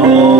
Oh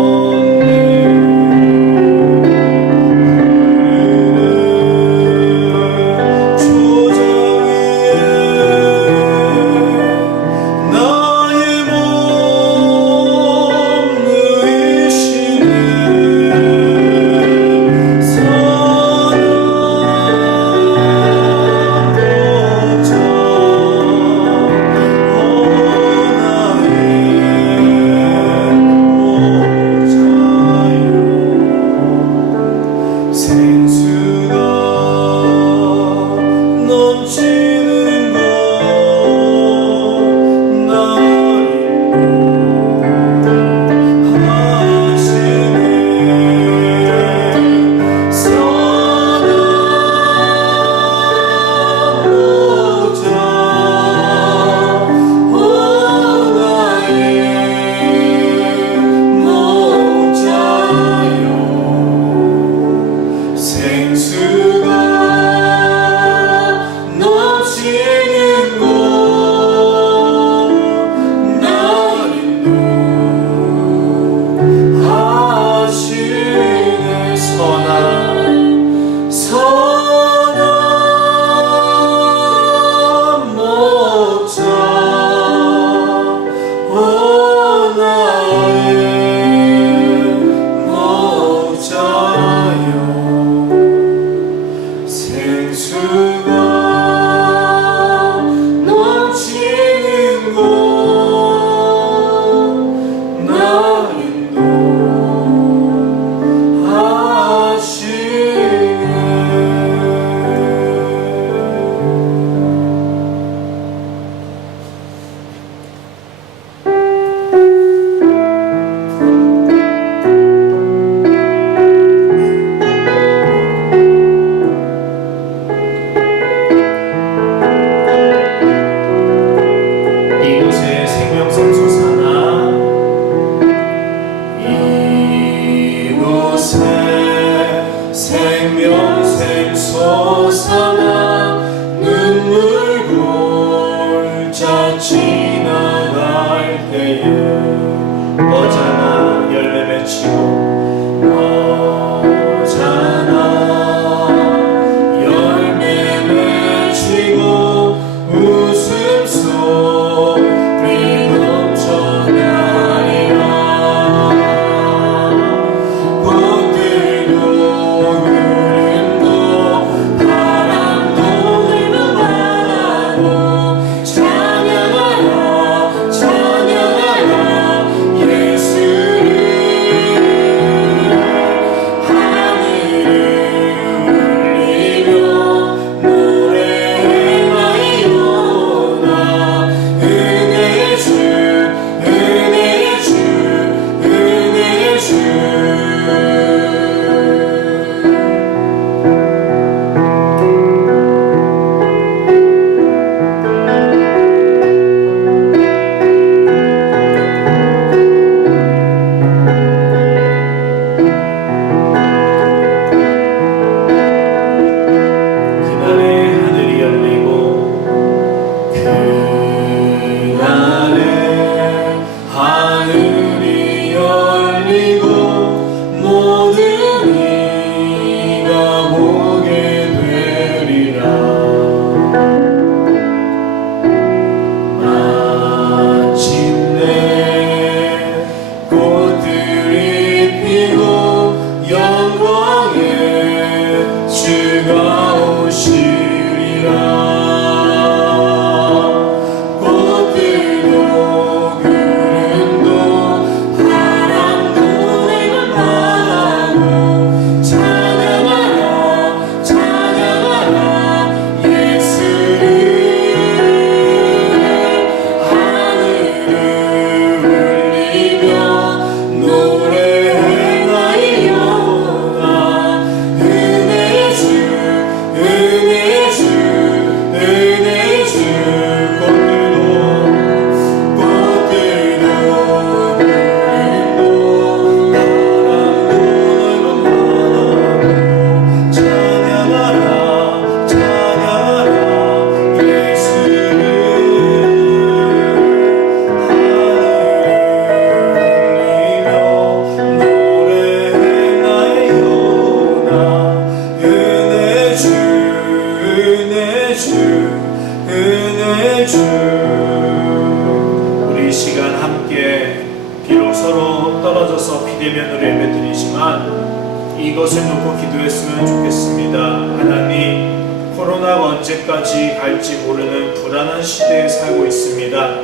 비대면으로 예배드리지만 이것을 놓고 기도했으면 좋겠습니다. 하나님, 코로나가 언제까지 갈지 모르는 불안한 시대에 살고 있습니다.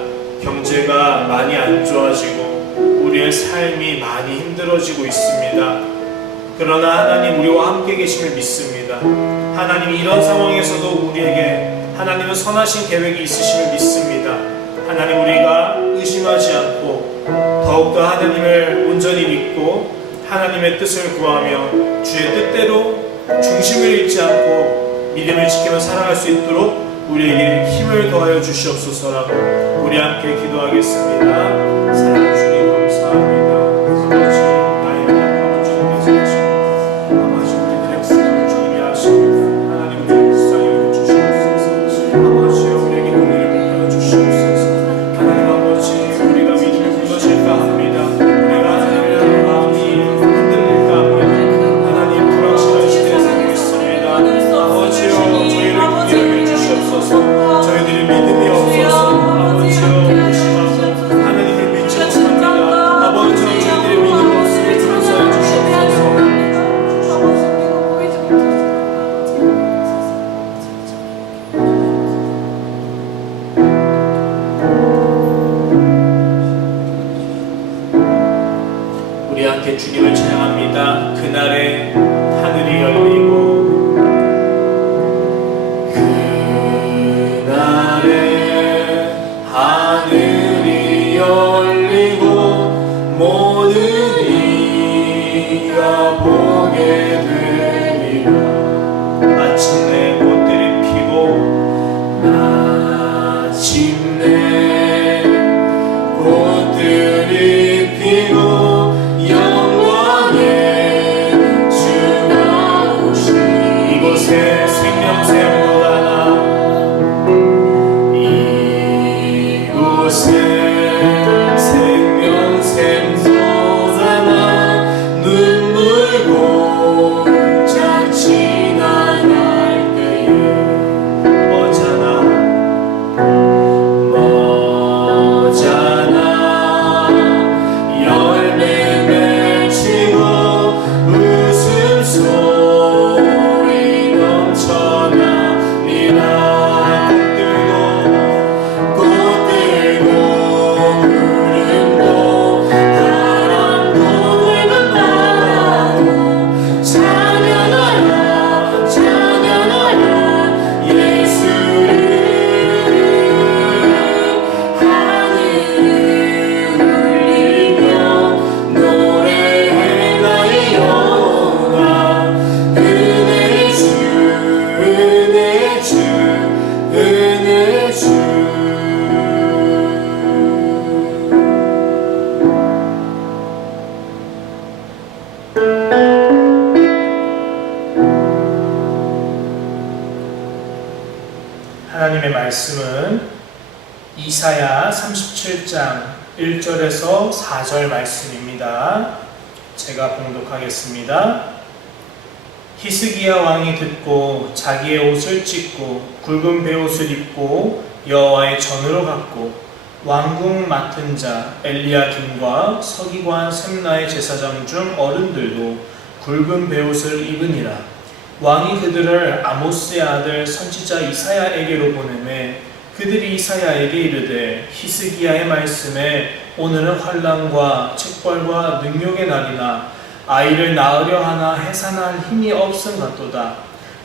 경제가 많이 안 좋아지고 우리의 삶이 많이 힘들어지고 있습니다. 그러나 하나님, 우리와 함께 계심을 믿습니다. 하나님, 이런 상황에서도 우리에게 하나님은 선하신 계획이 있으심을 믿습니다. 하나님, 우리가 의심하지 않고 더욱더 하나님을 온전히 믿고 하나님의 뜻을 구하며 주의 뜻대로 중심을 잃지 않고 믿음을 지키며 살아갈 수 있도록 우리에게 힘을 더하여 주시옵소서라고 우리 함께 기도하겠습니다. 사랑해 주님 감사합니다. 아버지, 나의 약함을 주님께서 하시고 아버지, 우리들의 구원을 주님이 하시고 하나님, 우리의 불쌍히 여겨주시옵소서. 아버지여, 우리에게 은혜를 베풀어 주시옵소서. 하나님 아버지, 우리가 믿음을 무너질까 합니다. 우리가 하나님을 향한 마음이 흔들릴까 합니다. 하나님, 불확실한 시대에 살고 있습니다. 아버지여, 저희를 긍휼히 여겨주시옵소서. 저희들이 믿음이 없어서 아버지여 의심하고 하나님을 믿지 못합니다. 아버지여, 저희들의 믿음 없음을 용서해 주시옵소서. 우리 함께 주님을 찬양합니다. 그날에 하늘이 열리고 그날에 하늘이 열리고 모든 이가 보게 되리라. 마침내 꽃들이 피고 마침내 꽃들이 피고 영광의 주가 오시니 이곳에 생명샘 돋아나 이곳에 생명샘 돋아나 눈물 골짝 지나갈 때에 머잖아 열매 맺히고 웃음소리 넘쳐나리라. 꽃들고 구름도 바람도 맑은 바다도 찬양하라 찬양하라 예수를. 하늘을 울리며 노래해 나의 영광. 은혜 주 은혜 주 은혜 주. 하나님의 말씀은 이사야 37장 1절에서 4절 말씀입니다. 제가 봉독하겠습니다. 히스기야 왕이 듣고 자기의 옷을 찢고 굵은 베옷을 입고 여호와의 전으로 갔고 왕궁 맡은 자 엘리야김과 서기관 셈나의 제사장 중 어른들도 굵은 베옷을 입으니라. 왕이 그들을 아모스의 아들 선지자 이사야에게로 보내매 그들이 이사야에게 이르되 히스기야의 말씀에 오늘은 환난과 책벌과 능욕의 날이나 아이를 낳으려 하나 해산할 힘이 없음 같도다.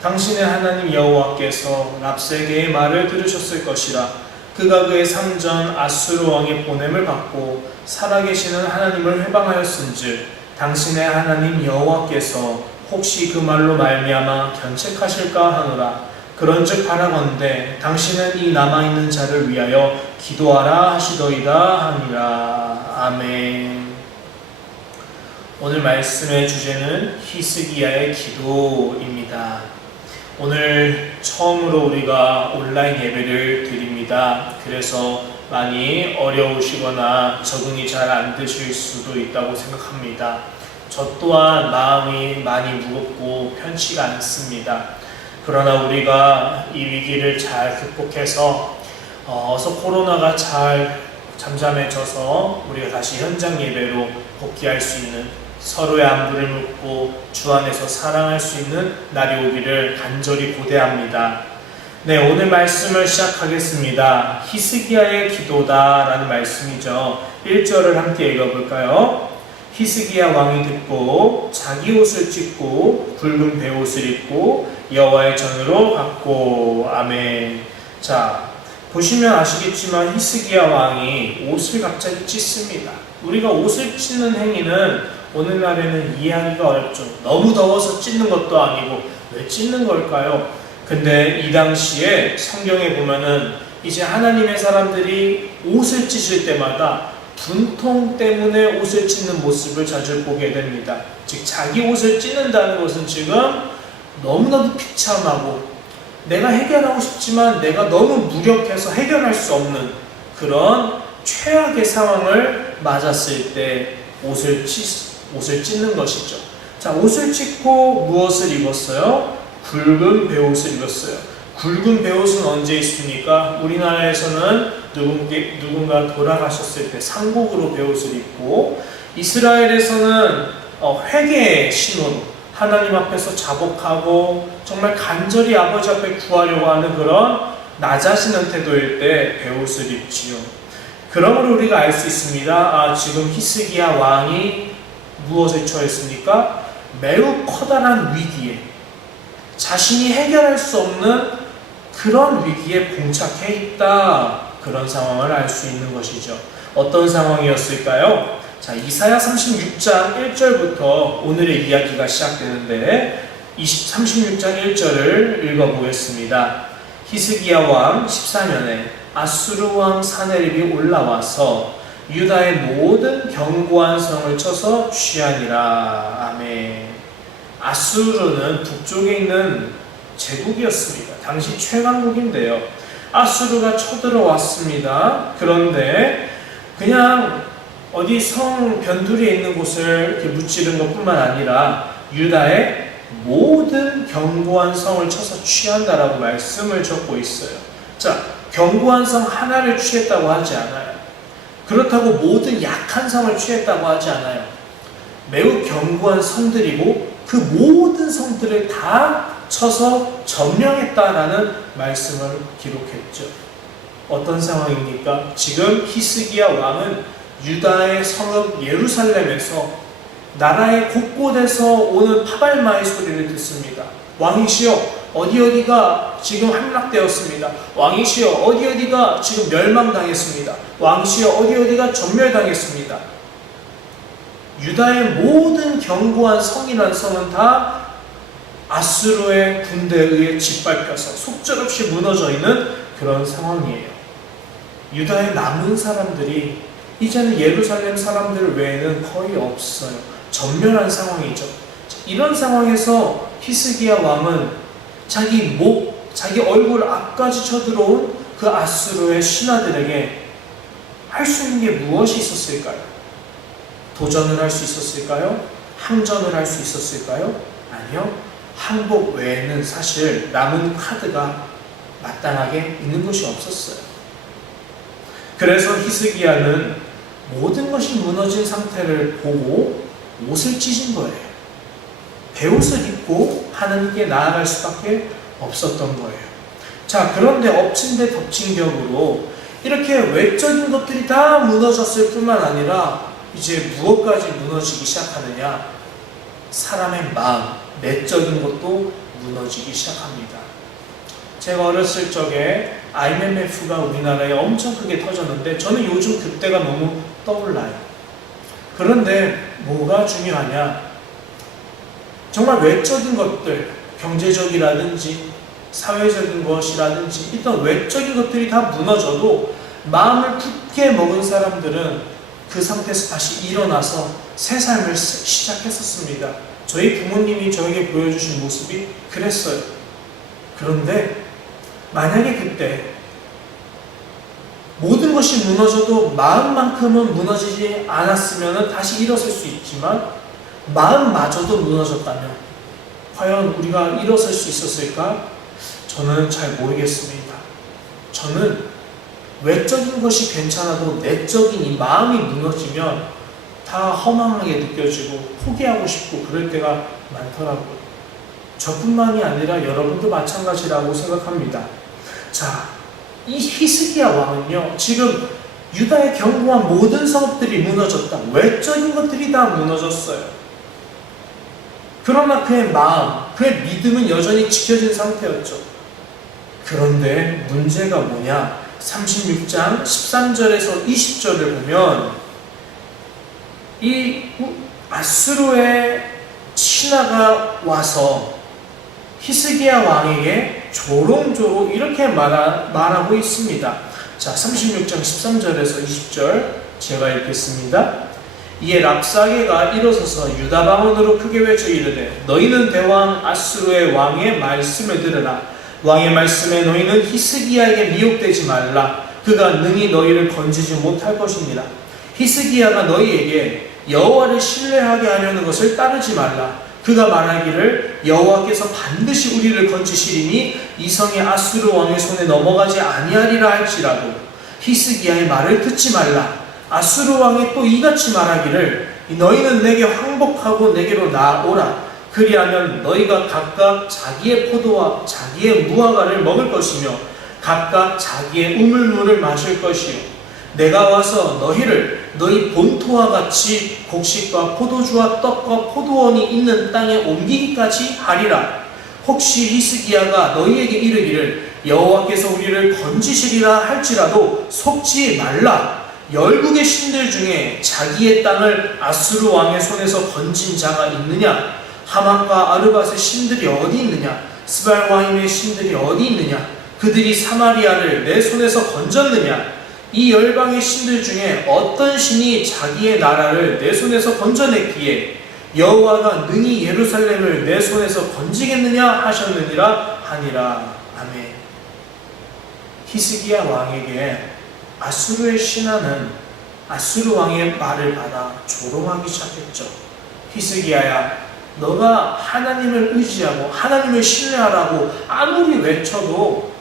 당신의 하나님 여호와께서 랍세게의 말을 들으셨을 것이라. 그가 그의 상전 아수르 왕의 보냄을 받고 살아계시는 하나님을 회방하였은즉 당신의 하나님 여호와께서 혹시 그 말로 말미암아 견책하실까 하노라. 그런즉 바라건대 당신은 이 남아있는 자를 위하여 기도하라 하시더이다 하니라. 아멘. 오늘 말씀의 주제는 히스기야의 기도입니다. 오늘 처음으로 우리가 온라인 예배를 드립니다. 그래서 많이 어려우시거나 적응이 잘 안 되실 수도 있다고 생각합니다. 저 또한 마음이 많이 무겁고 편치가 않습니다. 그러나 우리가 이 위기를 잘 극복해서 어서 코로나가 잘 잠잠해져서 우리가 다시 현장 예배로 복귀할 수 있는, 서로의 안부를 묻고 주 안에서 사랑할 수 있는 날이 오기를 간절히 고대합니다. 네, 오늘 말씀을 시작하겠습니다. 히스기야의 기도다라는 말씀이죠. 1절을 함께 읽어볼까요? 히스기야 왕이 듣고 자기 옷을 찢고 굵은 베옷을 입고 여호와의 전으로 갔고. 아멘. 자, 보시면 아시겠지만 히스기야 왕이 옷을 갑자기 찢습니다. 우리가 옷을 찢는 행위는 오늘날에는 이해하기가 어렵죠. 너무 더워서 찢는 것도 아니고 왜 찢는 걸까요? 근데 이 당시에 성경에 보면은 이제 하나님의 사람들이 옷을 찢을 때마다 분통 때문에 옷을 찢는 모습을 자주 보게 됩니다. 즉 자기 옷을 찢는다는 것은 지금 너무나도 비참하고 내가 해결하고 싶지만 내가 너무 무력해서 해결할 수 없는 그런 최악의 상황을 맞았을 때 옷을 찢는 것이죠. 자, 옷을 찢고 무엇을 입었어요? 굵은 베옷을 입었어요. 굵은 베옷은 언제 있습니까? 우리나라에서는 누군가 돌아가셨을 때 상복으로 베옷을 입고, 이스라엘에서는 회개의 신호로 하나님 앞에서 자복하고 정말 간절히 아버지 앞에 구하려고 하는 그런 낮아지는 태도일 때 베옷을 입지요. 그러므로 우리가 알 수 있습니다. 지금 히스기야 왕이 무엇에 처했습니까? 매우 커다란 위기에, 자신이 해결할 수 없는 그런 위기에 봉착해 있다. 그런 상황을 알 수 있는 것이죠. 어떤 상황이었을까요? 자, 이사야 36장 1절부터 오늘의 이야기가 시작되는데 36장 1절을 읽어보겠습니다. 히스기야 왕 14년에 아수르 왕 사네립이 올라와서 유다의 모든 견고한 성을 쳐서 취하니라. 아멘. 아수르는 북쪽에 있는 제국이었습니다. 당시 최강국인데요. 아수르가 쳐들어왔습니다. 그런데 그냥 어디 성 변두리에 있는 곳을 이렇게 무찌른 것뿐만 아니라 유다의 모든 견고한 성을 쳐서 취한다라고 말씀을 적고 있어요. 자, 견고한 성 하나를 취했다고 하지 않아요. 그렇다고 모든 약한 성을 취했다고 하지 않아요. 매우 견고한 성들이고 그 모든 성들을 다 쳐서 점령했다라는 말씀을 기록했죠. 어떤 상황입니까? 지금 히스기야 왕은 유다의 성읍 예루살렘에서 나라의 곳곳에서 오는 파발마의 소리를 듣습니다. 왕이시여, 어디어디가 지금 함락되었습니다. 왕이시여, 어디어디가 지금 멸망당했습니다. 왕이시여, 어디어디가 전멸당했습니다. 유다의 모든 견고한 성이라는 성은 다 아수르의 군대에 의해 짓밟혀서 속절없이 무너져 있는 그런 상황이에요. 유다의 남은 사람들이 이제는 예루살렘 사람들 외에는 거의 없어요. 전멸한 상황이죠. 이런 상황에서 히스기야 왕은 자기 얼굴 앞까지 쳐들어온 그 아수르의 신하들에게 할 수 있는 게 무엇이 있었을까요? 도전을 할 수 있었을까요? 항전을 할 수 있었을까요? 아니요. 항복 외에는 사실 남은 카드가 마땅하게 있는 것이 없었어요. 그래서 히스기야는 모든 것이 무너진 상태를 보고 옷을 찢은 거예요. 베옷을 입고 하나님께 나아갈 수밖에 없었던 거예요. 자, 그런데 엎친 데 덮친 격으로 이렇게 외적인 것들이 다 무너졌을 뿐만 아니라 이제 무엇까지 무너지기 시작하느냐? 사람의 마음, 내적인 것도 무너지기 시작합니다. 제가 어렸을 적에 IMF가 우리나라에 엄청 크게 터졌는데 저는 요즘 그때가 너무 떠올라요. 그런데 뭐가 중요하냐? 정말 외적인 것들, 경제적이라든지 사회적인 것이라든지 일단 외적인 것들이 다 무너져도 마음을 굳게 먹은 사람들은 그 상태에서 다시 일어나서 새 삶을 시작했었습니다. 저희 부모님이 저에게 보여주신 모습이 그랬어요. 그런데 만약에 그때 모든 것이 무너져도 마음만큼은 무너지지 않았으면 다시 일어설 수 있지만 마음마저도 무너졌다면 과연 우리가 일어설 수 있었을까? 저는 잘 모르겠습니다. 저는 외적인 것이 괜찮아도 내적인 이 마음이 무너지면 다 허망하게 느껴지고 포기하고 싶고 그럴 때가 많더라고요. 저뿐만이 아니라 여러분도 마찬가지라고 생각합니다. 자, 이 히스기야 왕은요, 지금 유다의 견고한 모든 성읍들이 무너졌다. 외적인 것들이 다 무너졌어요. 그러나 그의 마음, 그의 믿음은 여전히 지켜진 상태였죠. 그런데 문제가 뭐냐? 36장 13절에서 20절을 보면 이 아수르의 신하가 와서 히스기야 왕에게 조롱조롱 이렇게 말하고 있습니다. 자, 36장 13절에서 20절 제가 읽겠습니다. 이에 랍사게가 일어서서 유다 방언으로 크게 외쳐 이르되 너희는 대왕 아수르의 왕의 말씀을 들으라. 왕의 말씀에 너희는 히스기야에게 미혹되지 말라. 그가 능히 너희를 건지지 못할 것이니라. 히스기야가 너희에게 여호와를 신뢰하게 하려는 것을 따르지 말라. 그가 말하기를 여호와께서 반드시 우리를 건지시리니 이 성이 아수르 왕의 손에 넘어가지 아니하리라 할지라도 히스기야의 말을 듣지 말라. 아수르 왕이 또 이같이 말하기를 너희는 내게 항복하고 내게로 나오라. 그리하면 너희가 각각 자기의 포도와 자기의 무화과를 먹을 것이며 각각 자기의 우물물을 마실 것이요 내가 와서 너희를 너희 본토와 같이 곡식과 포도주와 떡과 포도원이 있는 땅에 옮기기까지 하리라. 혹시 히스기야가 너희에게 이르기를 여호와께서 우리를 건지시리라 할지라도 속지 말라. 열국의 신들 중에 자기의 땅을 아수르 왕의 손에서 건진 자가 있느냐? 하맛과 아르밧의 신들이 어디 있느냐? 스발와임의 신들이 어디 있느냐? 그들이 사마리아를 내 손에서 건졌느냐? 이 열방의 신들 중에 어떤 신이 자기의 나라를 내 손에서 건져냈기에 여호와가 능히 예루살렘을 내 손에서 건지겠느냐 하셨느니라 하니라. 아멘. 히스기야 왕에게 아수르의 신하는 아수르 왕의 말을 받아 조롱하기 시작했죠. 히스기야야, 너가 하나님을 의지하고 하나님을 신뢰하라고 아무리 외쳐도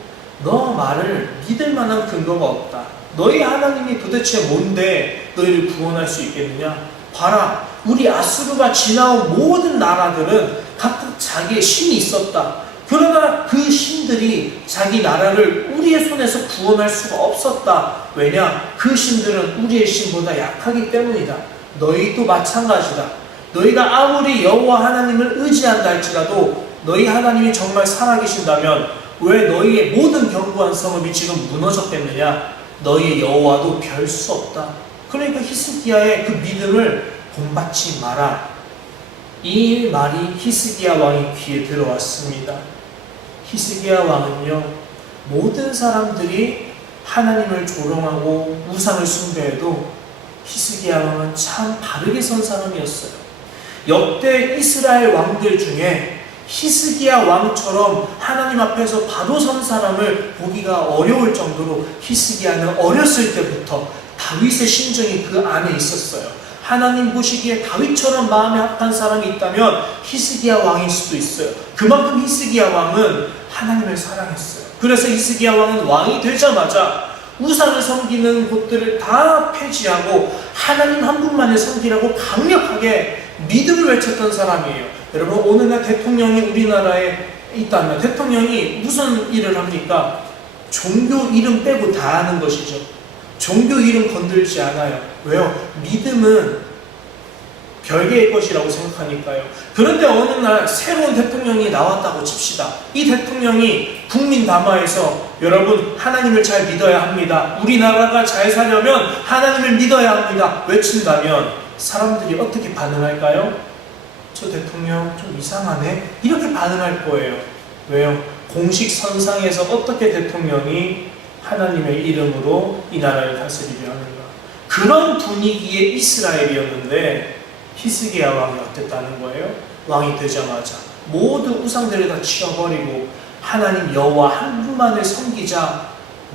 너 말을 믿을 만한 근거가 없다. 너희 하나님이 도대체 뭔데 너희를 구원할 수 있겠느냐? 봐라, 우리 아수르가 지나온 모든 나라들은 각각 자기의 신이 있었다. 그러나 그 신들이 자기 나라를 우리의 손에서 구원할 수가 없었다. 왜냐? 그 신들은 우리의 신보다 약하기 때문이다. 너희도 마찬가지다. 너희가 아무리 여호와 하나님을 의지한다 할지라도 너희 하나님이 정말 살아계신다면 왜 너희의 모든 견고한 성읍이 지금 무너졌겠느냐? 너희의 여호와도 별 수 없다. 그러니까 히스기야의 그 믿음을 본받지 마라. 이 말이 히스기야 왕의 귀에 들어왔습니다. 히스기야 왕은요, 모든 사람들이 하나님을 조롱하고 우상을 숭배해도 히스기야 왕은 참 바르게 선 사람이었어요. 역대 이스라엘 왕들 중에 히스기야 왕처럼 하나님 앞에서 바로 선 사람을 보기가 어려울 정도로 히스기야는 어렸을 때부터 다윗의 심정이 그 안에 있었어요. 하나님 보시기에 다윗처럼 마음에 합한 사람이 있다면 히스기야 왕일 수도 있어요. 그만큼 히스기야 왕은 하나님을 사랑했어요. 그래서 히스기야 왕은 왕이 되자마자 우상을 섬기는 곳들을 다 폐지하고 하나님 한 분만을 섬기라고 강력하게 믿음을 외쳤던 사람이에요. 여러분, 오늘날 대통령이 우리나라에 있다면 대통령이 무슨 일을 합니까? 종교 이름 빼고 다 하는 것이죠. 종교 이름 건들지 않아요. 왜요? 믿음은 별개의 것이라고 생각하니까요. 그런데 어느 날 새로운 대통령이 나왔다고 칩시다. 이 대통령이 국민 담화에서 여러분, 하나님을 잘 믿어야 합니다. 우리나라가 잘 살려면 하나님을 믿어야 합니다. 외친다면 사람들이 어떻게 반응할까요? 저 대통령 좀 이상하네? 이렇게 반응할 거예요. 왜요? 공식 선상에서 어떻게 대통령이 하나님의 이름으로 이 나라를 다스리려 하는가? 그런 분위기의 이스라엘이었는데 히스기야 왕이 어땠다는 거예요? 왕이 되자마자 모두 우상들을 다 치워버리고 하나님 여호와 한 분만을 섬기자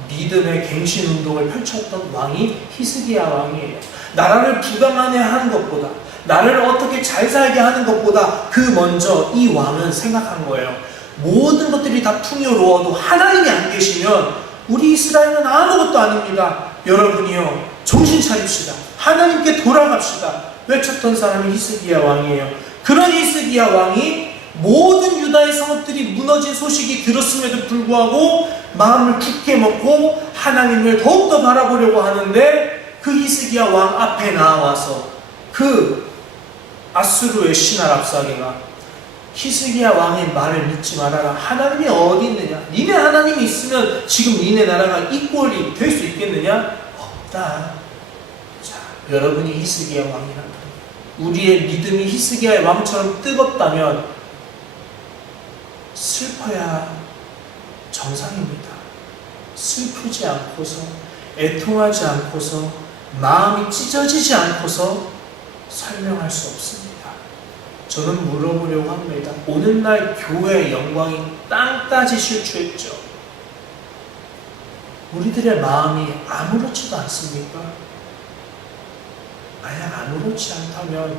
믿음의 갱신운동을 펼쳤던 왕이 히스기야 왕이에요. 나라를 부강하게 하는 것보다, 나를 어떻게 잘 살게 하는 것보다 그 먼저 이 왕은 생각한 거예요. 모든 것들이 다 풍요로워도 하나님이 안 계시면 우리 이스라엘은 아무것도 아닙니다. 여러분이요, 정신 차립시다. 하나님께 돌아갑시다. 외쳤던 사람이 히스기야 왕이에요. 그런 히스기야 왕이 모든 유다의 성읍들이 무너진 소식이 들었음에도 불구하고 마음을 굳게 먹고 하나님을 더욱더 바라보려고 하는데, 그 히스기야 왕 앞에 나와서 그 아수르의 신하 랍사게가 히스기야 왕의 말을 믿지 말아라. 하나님이 어디 있느냐? 니네 하나님이 있으면 지금 니네 나라가 이 꼴이 될 수 있겠느냐? 없다. 자, 여러분이 히스기야 왕이라면, 우리의 믿음이 히스기야의 왕처럼 뜨겁다면 슬퍼야 정상입니다. 슬프지 않고서, 애통하지 않고서, 마음이 찢어지지 않고서 설명할 수 없습니다. 저는 물어보려고 합니다. 오늘날 교회의 영광이 땅까지 실추했죠. 우리들의 마음이 아무렇지도 않습니까? 만약 아무렇지 않다면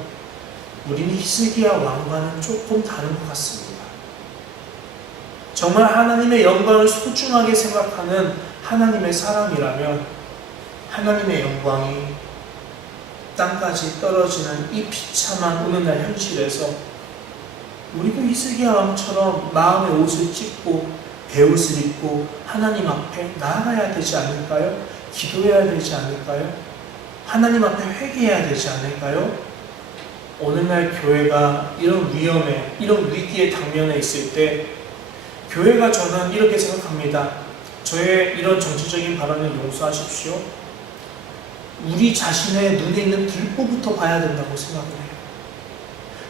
우리는 히스기야 왕과는 조금 다른 것 같습니다. 정말 하나님의 영광을 소중하게 생각하는 하나님의 사람이라면 하나님의 영광이 땅까지 떨어지는 이 비참한 오늘날 현실에서 우리도 히스기야 왕처럼 마음의 옷을 찢고 베옷을 입고 하나님 앞에 나아가야 되지 않을까요? 기도해야 되지 않을까요? 하나님 앞에 회개해야 되지 않을까요? 오늘날 교회가 이런 위험에, 이런 위기에 당면해 있을 때 교회가, 저는 이렇게 생각합니다. 저의 이런 정치적인 발언을 용서하십시오. 우리 자신의 눈에 있는 들보부터 봐야 된다고 생각을 해요.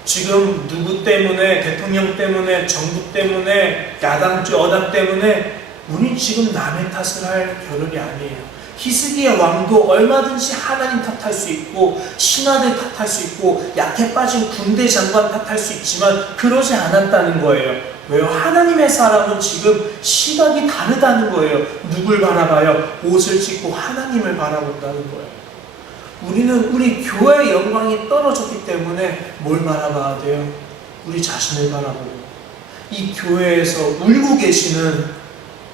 지금 누구 때문에, 대통령 때문에, 정부 때문에, 야당, 여당 때문에 우리 지금 남의 탓을 할 겨를이 아니에요. 히스기야 왕도 얼마든지 하나님 탓할 수 있고, 신하들 탓할 수 있고, 약해 빠진 군대 장관 탓할 수 있지만 그러지 않았다는 거예요. 왜요? 하나님의 사람은 지금 시각이 다르다는 거예요. 누굴 바라봐요? 옷을 찢고 하나님을 바라본다는 거예요. 우리는 우리 교회의 영광이 떨어졌기 때문에 뭘 바라봐야 돼요? 우리 자신을 바라보고, 이 교회에서 울고 계시는,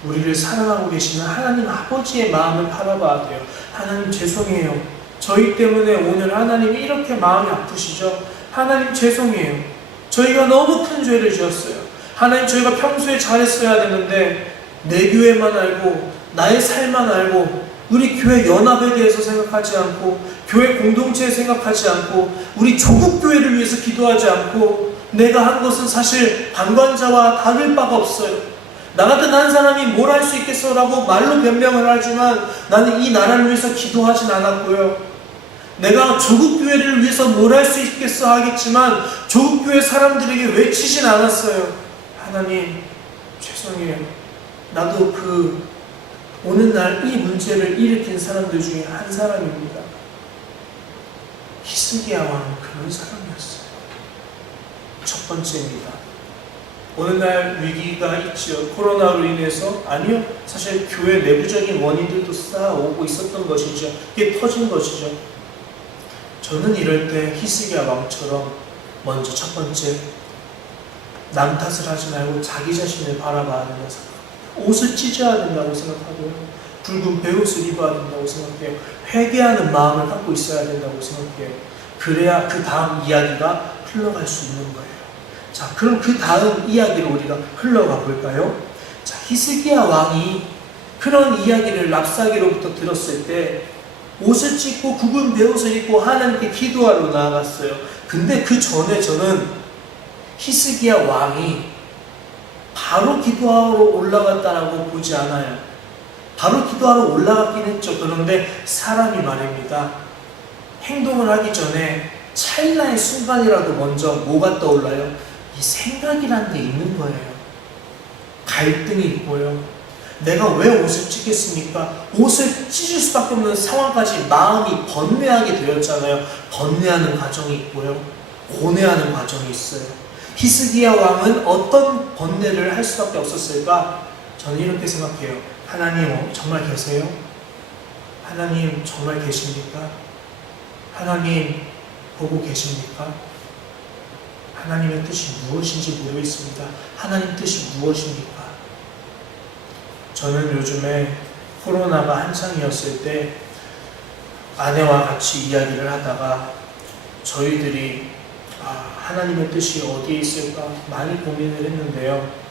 우리를 사랑하고 계시는 하나님 아버지의 마음을 바라봐야 돼요. 하나님 죄송해요. 저희 때문에 오늘 하나님이 이렇게 마음이 아프시죠? 하나님 죄송해요. 저희가 너무 큰 죄를 지었어요. 하나님, 저희가 평소에 잘했어야 되는데 내 교회만 알고, 나의 삶만 알고, 우리 교회 연합에 대해서 생각하지 않고, 교회 공동체에 생각하지 않고, 우리 조국 교회를 위해서 기도하지 않고, 내가 한 것은 사실 방관자와 다를 바가 없어요. 나 같은 한 사람이 뭘 할 수 있겠어 라고 말로 변명을 하지만 나는 이 나라를 위해서 기도하진 않았고요. 내가 조국교회를 위해서 뭘 할 수 있겠어 하겠지만 조국교회 사람들에게 외치진 않았어요. 하나님 죄송해요. 나도 오늘날 이 문제를 일으킨 사람들 중에 한 사람입니다. 히스기야 왕은 그런 사람이었어요. 첫 번째입니다. 오늘날 위기가 있죠. 코로나로 인해서. 아니요, 사실 교회 내부적인 원인들도 쌓아오고 있었던 것이죠. 이게 터진 것이죠. 저는 이럴 때 히스기야 왕처럼 먼저 첫 번째, 남 탓을 하지 말고 자기 자신을 바라봐야 된다고 생각합니다. 옷을 찢어야 된다고 생각하고요. 붉은 베옷을 입어야 된다고 생각해요. 회개하는 마음을 갖고 있어야 된다고 생각해요. 그래야 그 다음 이야기가 흘러갈 수 있는 거예요. 자, 그럼 그 다음 이야기를 우리가 흘러가 볼까요? 자, 히스기야 왕이 그런 이야기를 랍사게로부터 들었을 때 옷을 찢고 굵은 베옷을 입고 하나님께 기도하러 나아갔어요. 근데 그 전에 저는 히스기야 왕이 바로 기도하러 올라갔다라고 보지 않아요. 바로 기도하러 올라갔긴 했죠. 그런데 사람이 말입니다. 행동을 하기 전에 찰나의 순간이라도 먼저 뭐가 떠올라요? 이 생각이라는 게 있는 거예요. 갈등이 있고요. 내가 왜 옷을 찢겠습니까? 옷을 찢을 수밖에 없는 상황까지 마음이 번뇌하게 되었잖아요. 번뇌하는 과정이 있고요. 고뇌하는 과정이 있어요. 히스기야 왕은 어떤 번뇌를 할 수밖에 없었을까? 저는 이렇게 생각해요. 하나님 정말 계세요? 하나님 정말 계십니까? 하나님 보고 계십니까? 하나님의 뜻이 무엇인지 모르겠습니다. 하나님 뜻이 무엇입니까? 저는 요즘에 코로나가 한창이었을 때 아내와 같이 이야기를 하다가 저희들이 하나님의 뜻이 어디에 있을까 많이 고민을 했는데요.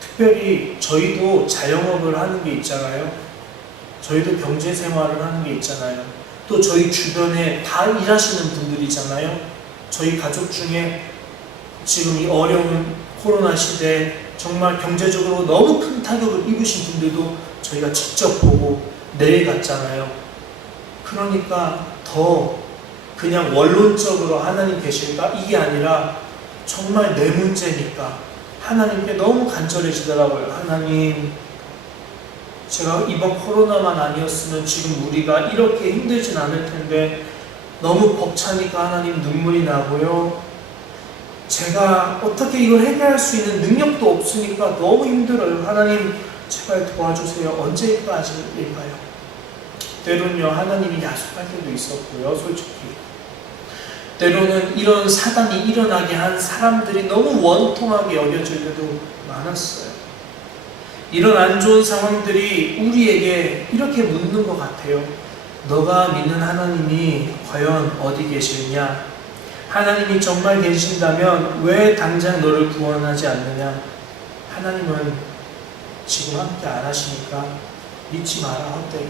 특별히 저희도 자영업을 하는 게 있잖아요. 저희도 경제생활을 하는 게 있잖아요. 또 저희 주변에 다 일하시는 분들이잖아요. 저희 가족 중에 지금 이 어려운 코로나 시대에 정말 경제적으로 너무 큰 타격을 입으신 분들도 저희가 직접 보고 내려갔잖아요. 그러니까 더 그냥 원론적으로 하나님 계실까? 이게 아니라 정말 내 문제니까 하나님께 너무 간절해지더라고요. 하나님, 제가 이번 코로나만 아니었으면 지금 우리가 이렇게 힘들진 않을 텐데 너무 벅차니까 하나님 눈물이 나고요. 제가 어떻게 이걸 해결할 수 있는 능력도 없으니까 너무 힘들어요. 하나님 제발 도와주세요. 언제까지일까요? 때로는요, 하나님이 야속할 때도 있었고요, 솔직히. 때로는 이런 사단이 일어나게 한 사람들이 너무 원통하게 여겨질 때도 많았어요. 이런 안 좋은 상황들이 우리에게 이렇게 묻는 것 같아요. 너가 믿는 하나님이 과연 어디 계시느냐? 하나님이 정말 계신다면 왜 당장 너를 구원하지 않느냐? 하나님은 지금 함께 안 하시니까 믿지 마라, 헛되게.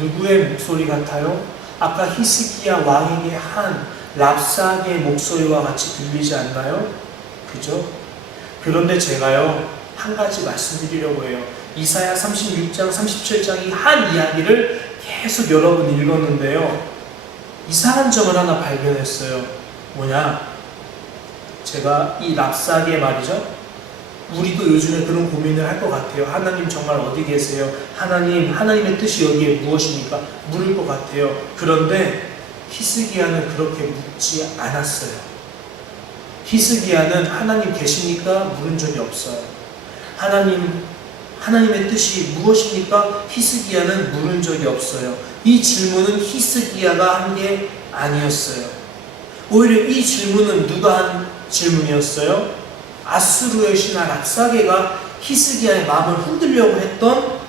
누구의 목소리 같아요? 아까 히스기야 왕에게 한 랍사게의 목소리와 같이 들리지 않나요? 그죠? 그런데 제가요, 한 가지 말씀드리려고 해요. 이사야 36장, 37장 이 한 이야기를 계속 여러 번 읽었는데요. 이상한 점을 하나 발견했어요. 뭐냐? 제가 이 랍사게 말이죠. 우리도 요즘에 그런 고민을 할 것 같아요. 하나님 정말 어디 계세요? 하나님의 뜻이 여기에 무엇입니까? 물을 것 같아요. 그런데 히스기야는 그렇게 묻지 않았어요. 히스기야는 하나님 계십니까? 물은 적이 없어요. 하나님의 뜻이 무엇입니까? 히스기야는 물은 적이 없어요. 이 질문은 히스기야가 한 게 아니었어요. 오히려 이 질문은 누가 한 질문이었어요? 아수르의 신하 랍사게가 히스기야의 마음을 흔들려고 했던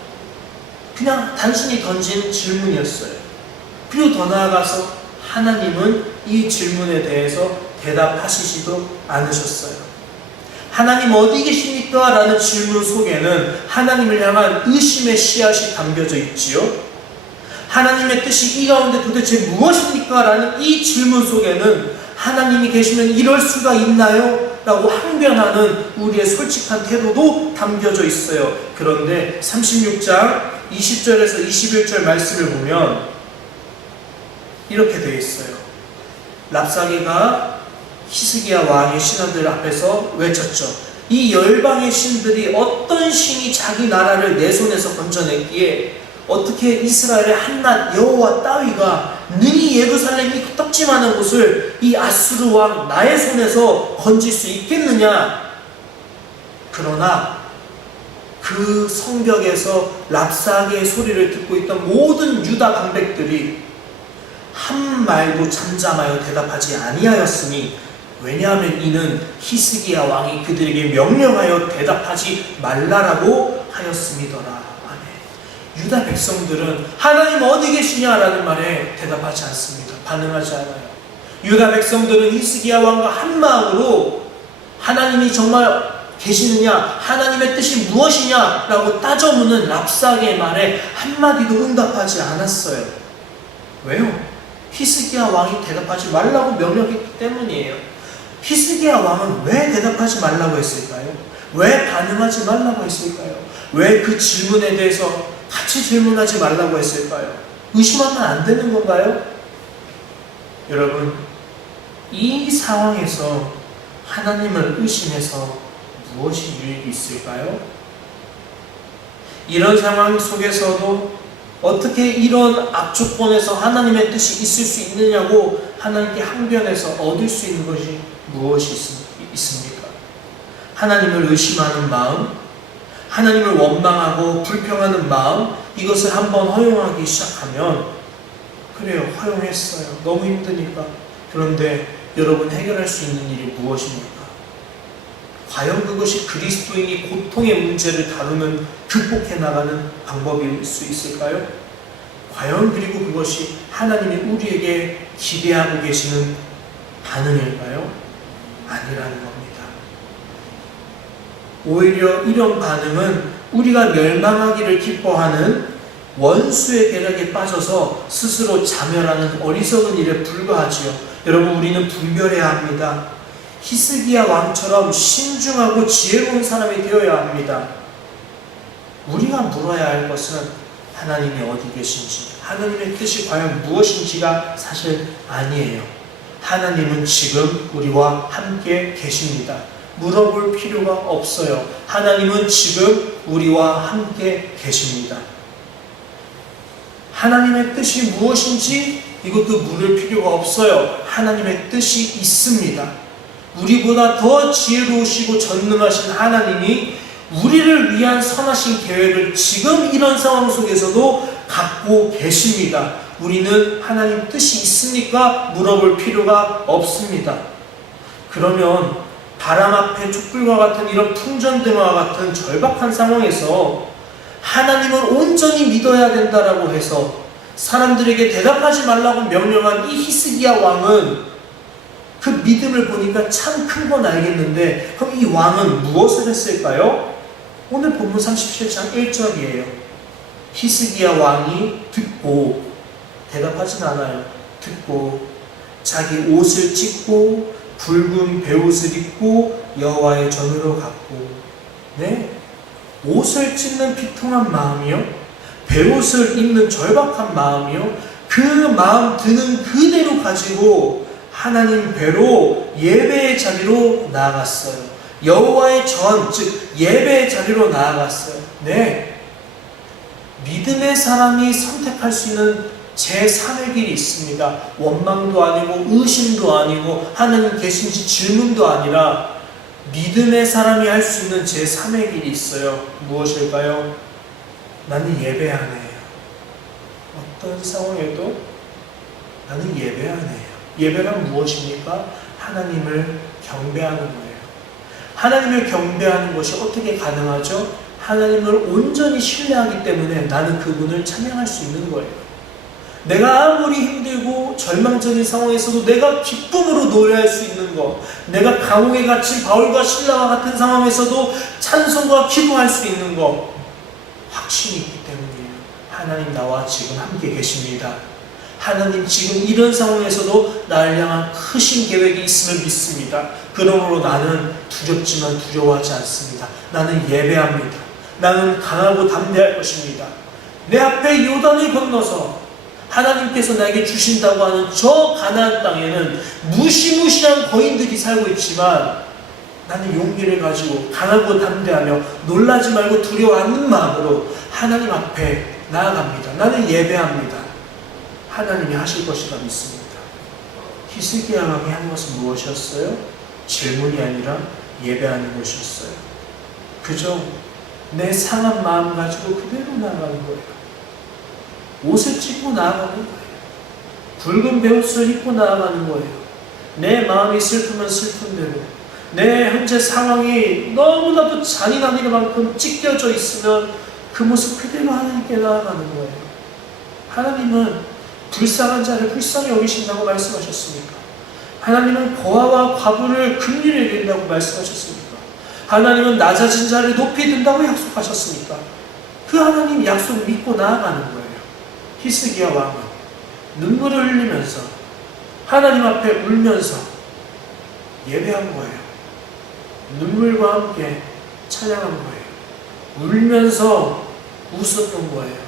그냥 단순히 던진 질문이었어요. 그리고 더 나아가서 하나님은 이 질문에 대해서 대답하시지도 않으셨어요. 하나님 어디 계십니까? 라는 질문 속에는 하나님을 향한 의심의 씨앗이 담겨져 있지요. 하나님의 뜻이 이 가운데 도대체 무엇입니까? 라는 이 질문 속에는 하나님이 계시면 이럴 수가 있나요? 라고 항변하는 우리의 솔직한 태도도 담겨져 있어요. 그런데 36장 20절에서 21절 말씀을 보면 이렇게 되어 있어요. 랍사게가 히스기야 왕의 신하들 앞에서 외쳤죠. 이 열방의 신들이 어떤 신이 자기 나라를 내 손에서 건져냈기에 어떻게 이스라엘의 한낱 여호와 따위가 능히 예루살렘 이 떡지만한 곳을 이 아수르 왕 나의 손에서 건질 수 있겠느냐? 그러나 그 성벽에서 랍사게의 소리를 듣고 있던 모든 유다 방백들이 한 말도 잠잠하여 대답하지 아니하였으니, 왜냐하면 이는 히스기야 왕이 그들에게 명령하여 대답하지 말라라고 하였음이더라. 유다 백성들은 하나님 어디 계시냐라는 말에 대답하지 않습니다. 반응하지 않아요. 유다 백성들은 히스기야 왕과 한 마음으로 하나님이 정말 계시느냐, 하나님의 뜻이 무엇이냐라고 따져묻는 랍사게의 말에 한마디도 응답하지 않았어요. 왜요? 히스기야 왕이 대답하지 말라고 명령했기 때문이에요. 히스기야 왕은 왜 대답하지 말라고 했을까요? 왜 반응하지 말라고 했을까요? 왜 그 질문에 대해서 같이 질문하지 말라고 했을까요? 의심하면 안 되는 건가요? 여러분, 이 상황에서 하나님을 의심해서 무엇이 유익이 있을까요? 이런 상황 속에서도 어떻게 이런 악조건에서 하나님의 뜻이 있을 수 있느냐고 하나님께 항변해서 얻을 수 있는 것이 무엇이 있습니까? 하나님을 의심하는 마음, 하나님을 원망하고 불평하는 마음, 이것을 한번 허용하기 시작하면, 그래요, 허용했어요. 너무 힘드니까. 그런데 여러분, 해결할 수 있는 일이 무엇입니까? 과연 그것이 그리스도인이 고통의 문제를 다루는, 극복해 나가는 방법일 수 있을까요? 과연 그리고 그것이 하나님이 우리에게 기대하고 계시는 반응일까요? 아니라는 겁니다. 오히려 이런 반응은 우리가 멸망하기를 기뻐하는 원수의 계략에 빠져서 스스로 자멸하는 어리석은 일에 불과하지요. 여러분, 우리는 분별해야 합니다. 히스기야 왕처럼 신중하고 지혜로운 사람이 되어야 합니다. 우리가 물어야 할 것은 하나님이 어디 계신지, 하나님의 뜻이 과연 무엇인지가 사실 아니에요. 하나님은 지금 우리와 함께 계십니다. 물어볼 필요가 없어요. 하나님은 지금 우리와 함께 계십니다. 하나님의 뜻이 무엇인지 이것도 물을 필요가 없어요. 하나님의 뜻이 있습니다. 우리보다 더 지혜로우시고 전능하신 하나님이 우리를 위한 선하신 계획을 지금 이런 상황 속에서도 갖고 계십니다. 우리는 하나님 뜻이 있으니까 물어볼 필요가 없습니다. 그러면 바람 앞에 촛불과 같은 이런 풍전등화와 같은 절박한 상황에서 하나님을 온전히 믿어야 된다라고 해서 사람들에게 대답하지 말라고 명령한 이 히스기야 왕은 그 믿음을 보니까 참 큰 건 알겠는데, 그럼 이 왕은 무엇을 했을까요? 오늘 본문 37장 1절이에요. 히스기야 왕이 듣고, 대답하진 않아요. 듣고 자기 옷을 찢고 붉은 베옷을 입고 여호와의 전으로 갔고, 네? 옷을 찢는 비통한 마음이요, 베옷을 입는 절박한 마음이요, 그 마음 드는 그대로 가지고 하나님 뵈로 예배의 자리로 나아갔어요. 여호와의 전, 즉 예배의 자리로 나아갔어요. 네, 믿음의 사람이 선택할 수 있는 제3의 길이 있습니다. 원망도 아니고 의심도 아니고 하나님 계신지 질문도 아니라 믿음의 사람이 할 수 있는 제3의 길이 있어요. 무엇일까요? 나는 예배하네요. 어떤 상황에도 나는 예배하네요. 예배란 무엇입니까? 하나님을 경배하는 거예요. 하나님을 경배하는 것이 어떻게 가능하죠? 하나님을 온전히 신뢰하기 때문에 나는 그분을 찬양할 수 있는 거예요. 내가 아무리 힘들고 절망적인 상황에서도 내가 기쁨으로 노래할 수 있는 것, 내가 감옥에 갇힌 바울과 실라와 같은 상황에서도 찬송과 기도할 수 있는 것, 확신이 있기 때문이에요. 하나님 나와 지금 함께 계십니다. 하나님 지금 이런 상황에서도 나를 향한 크신 계획이 있음을 믿습니다. 그러므로 나는 두렵지만 두려워하지 않습니다. 나는 예배합니다. 나는 강하고 담대할 것입니다. 내 앞에 요단을 건너서 하나님께서 나에게 주신다고 하는 저 가나안 땅에는 무시무시한 거인들이 살고 있지만 나는 용기를 가지고 강하고 담대하며 놀라지 말고 두려워 않는 마음으로 하나님 앞에 나아갑니다. 나는 예배합니다. 하나님이 하실 것이라 믿습니다. 히스기야 왕이 한 것은 무엇이었어요? 질문이 아니라 예배하는 것이었어요. 그저 내 상한 마음 가지고 그대로 나아가는 거예요. 옷을 찢고 나아가는 거예요. 붉은 베옷을 입고 나아가는 거예요. 내 마음이 슬프면 슬픈 대로, 내 현재 상황이 너무나도 잔인한 만큼 찢겨져 있으면 그 모습 그대로 하나님께 나아가는 거예요. 하나님은 불쌍한 자를 불쌍히 여기신다고 말씀하셨습니까? 하나님은 고아와 과부를 긍휼히 여긴다고 말씀하셨습니까? 하나님은 낮아진 자를 높이 든다고 약속하셨습니까? 그 하나님 약속을 믿고 나아가는 거예요. 히스기야 왕은 눈물을 흘리면서 하나님 앞에 울면서 예배한 거예요. 눈물과 함께 찬양한 거예요. 울면서 웃었던 거예요.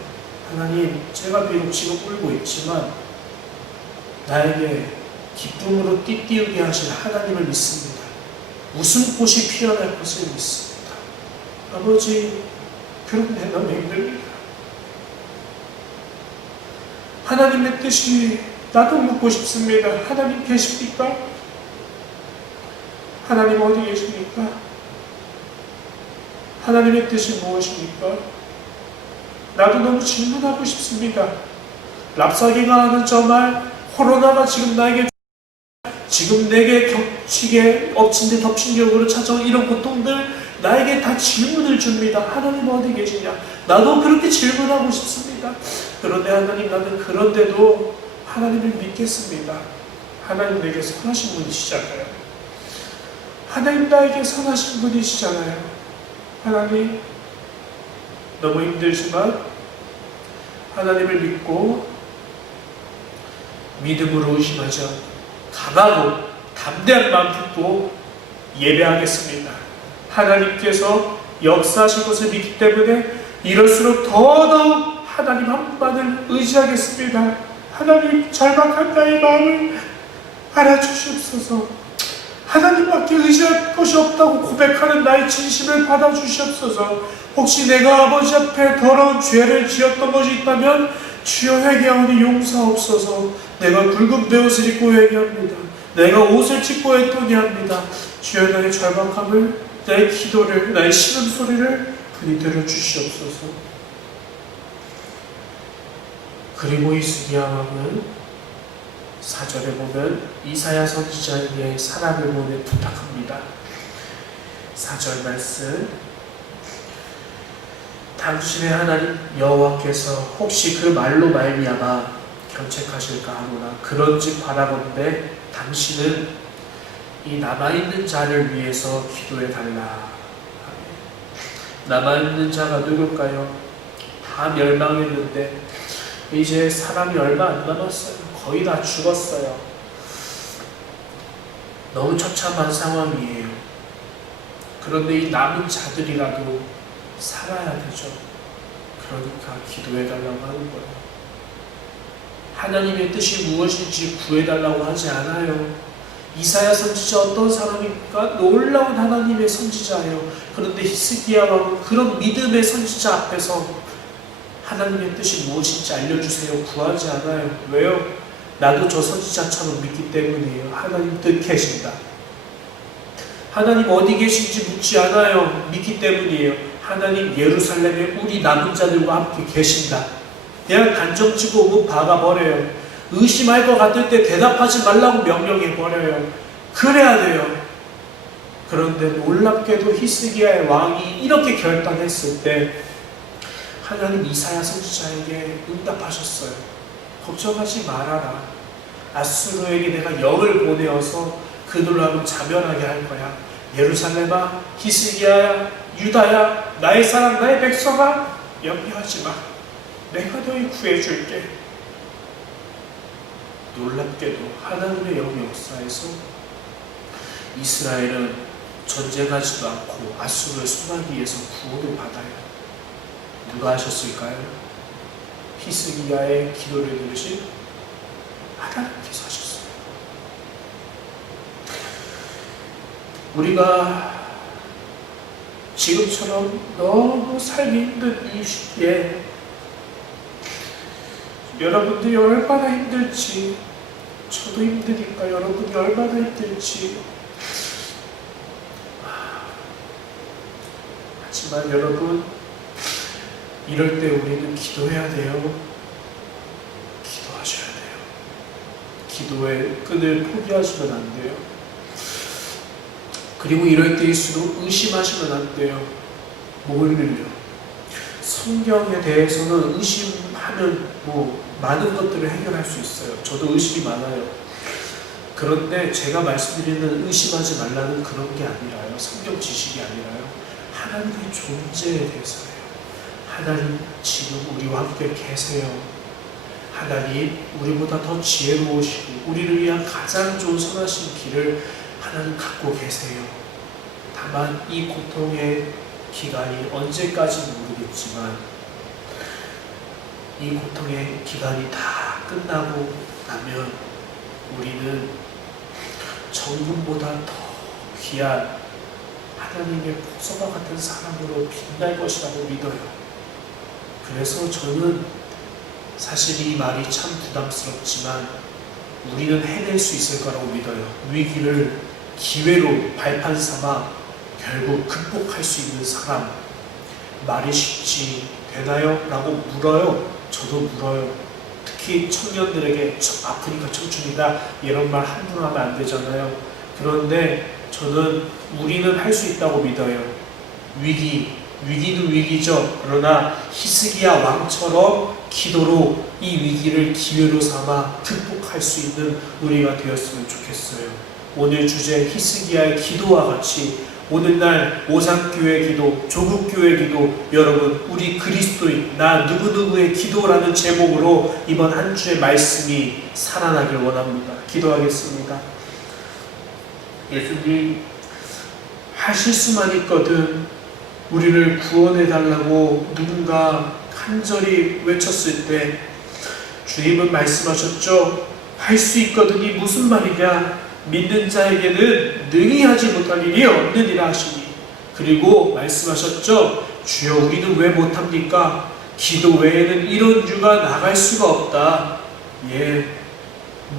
하나님, 제가 비록 지금 울고 있지만 나에게 기쁨으로 띠띠우게 하실 하나님을 믿습니다. 웃음꽃이 피어날 것을 믿습니다. 아버지, 그런데 너무 힘듭니다. 하나님의 뜻이 나도 묻고 싶습니다. 하나님 계십니까? 하나님 어디 계십니까? 하나님의 뜻이 무엇입니까? 나도 너무 질문하고 싶습니다. 랍사기가 하는 저 말, 코로나가 지금 나에게, 지금 내게 겹치게 엎친 데 덮친 격으로 찾아온 이런 고통들, 나에게 다 질문을 줍니다. 하나님 어디 계시냐? 나도 그렇게 질문하고 싶습니다. 그런데 하나님, 나는 그런데도 하나님을 믿겠습니다. 하나님 내게 선하신 분이시잖아요. 하나님 나에게 선하신 분이시잖아요. 하나님, 너무 힘들지만 하나님을 믿고 믿음으로 의심하지 않고 강하고 담대한 마음 품고 예배하겠습니다. 하나님께서 역사하실 것을 믿기 때문에 이럴수록 더더욱 하나님 한 분만을 의지하겠습니다. 하나님, 절박한 나의 마음을 알아주시옵소서. 하나님밖에 의지할 것이 없다고 고백하는 나의 진심을 받아주시옵소서. 혹시 내가 아버지 앞에 더러운 죄를 지었던 것이 있다면 주여 회개하오니 용서하옵소서. 내가 굵은 베옷을 입고 회개합니다. 내가 옷을 찢고 했더니 합니다. 주여, 나의 절박함을, 나의 기도를, 나의 신음소리를 그리 들어주시옵소서. 그리고 히스기야 왕은 4절에 보면 이사야 선지자에게 사람을 보내 부탁합니다. 4절 말씀, 당신의 하나님 여호와께서 혹시 그 말로 말미암아 견책하실까 하노라. 그런즉 바라건대 당신은 이 남아있는 자를 위해서 기도해달라. 남아있는 자가 누굴까요? 다 멸망했는데 이제 사람이 얼마 안 남았어요. 거의 다 죽었어요. 너무 처참한 상황이에요. 그런데 이 남은 자들이라도 살아야 되죠. 그러니까 기도해달라고 하는 거예요. 하나님의 뜻이 무엇인지 구해달라고 하지 않아요. 이사야 선지자 어떤 사람입니까? 놀라운 하나님의 선지자예요. 그런데 히스기야 왕은 그런 믿음의 선지자 앞에서 하나님의 뜻이 무엇인지 알려주세요 구하지 않아요. 왜요? 나도 저 선지자처럼 믿기 때문이에요. 하나님 뜻 계신다. 하나님 어디 계신지 묻지 않아요. 믿기 때문이에요. 하나님 예루살렘에 우리 남은 자들과 함께 계신다. 그냥 간정치고 못 박아버려요. 의심할 것 같을 때 대답하지 말라고 명령해버려요. 그래야 돼요. 그런데 놀랍게도 히스기야의 왕이 이렇게 결단했을 때 하나님 이사야 선지자에게 응답하셨어요. 걱정하지 말아라. 아수르에게 내가 영을 보내어서 그들로 하여금 자멸하게 할 거야. 예루살렘아, 히스기야야, 유다야, 나의 사랑, 나의 백성아, 염려하지 마. 내가 너희 구해줄게. 놀랍게도 하나님의 영 역사에서 이스라엘은 전쟁하지도 않고 아수르의 손아귀에서 구원을 받아요. 누가 하셨을까요? 히스기야의 기도를 들으신 하나님께서 하셨어요. 우리가 지금처럼 너무 살기 힘든 이 시기에 여러분들이 얼마나 힘들지, 저도 힘드니까 여러분이 얼마나 힘들지. 하지만 여러분, 이럴 때 우리는 기도해야 돼요. 기도하셔야 돼요. 기도의 끈을 포기하시면 안 돼요. 그리고 이럴 때일수록 의심하시면 안 돼요. 뭘요? 성경에 대해서는 의심하면 많은 것들을 해결할 수 있어요. 저도 의심이 많아요. 그런데 제가 말씀드리는 의심하지 말라는 그런 게 아니라요. 성경 지식이 아니라요. 하나님의 존재에 대해서요. 하나님 지금 우리와 함께 계세요. 하나님 우리보다 더 지혜로우시고 우리를 위한 가장 좋은 선하신 길을 하나님 갖고 계세요. 다만 이 고통의 기간이 언제까지는 모르겠지만 이 고통의 기간이 다 끝나고 나면 우리는 정금보다 더 귀한 하나님의 보석과 같은 사람으로 빛날 것이라고 믿어요. 그래서 저는 사실 이 말이 참 부담스럽지만 우리는 해낼 수 있을 거라고 믿어요. 위기를 기회로 발판 삼아 결국 극복할 수 있는 사람. 말이 쉽지 되나요? 라고 물어요. 저도 물어요. 특히 청년들에게 아프니까 청춘이다 이런 말 함부로 하면 안 되잖아요. 그런데 저는 우리는 할 수 있다고 믿어요. 위기는 위기죠. 그러나 히스기야 왕처럼 기도로 이 위기를 기회로 삼아 극복할 수 있는 우리가 되었으면 좋겠어요. 오늘 주제 히스기야의 기도와 같이 오늘날 오상교회 기도, 조국교회 기도, 여러분 우리 그리스도인 나 누구누구의 기도라는 제목으로 이번 한 주의 말씀이 살아나길 원합니다. 기도하겠습니다. 예수님, 하실 수만 있거든 우리를 구원해달라고 누군가 간절히 외쳤을 때 주님은 말씀하셨죠. 할 수 있거든이 무슨 말이냐, 믿는 자에게는 능히 하지 못할 일이 없느니라 하시니, 그리고 말씀하셨죠. 주여 우리는 왜 못합니까? 기도 외에는 이런 유가 나갈 수가 없다. 예,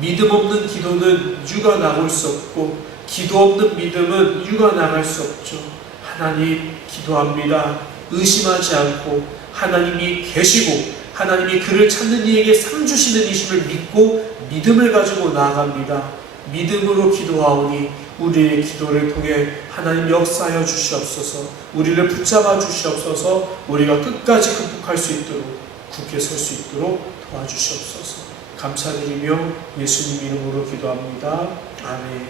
믿음 없는 기도는 유가 나올 수 없고 기도 없는 믿음은 유가 나갈 수 없죠. 하나님 기도합니다. 의심하지 않고 하나님이 계시고 하나님이 그를 찾는 이에게 상 주시는 이심을 믿고 믿음을 가지고 나아갑니다. 믿음으로 기도하오니 우리의 기도를 통해 하나님 역사하여 주시옵소서. 우리를 붙잡아 주시옵소서. 우리가 끝까지 극복할 수 있도록 굳게 설 수 있도록 도와주시옵소서. 감사드리며 예수님 이름으로 기도합니다. 아멘.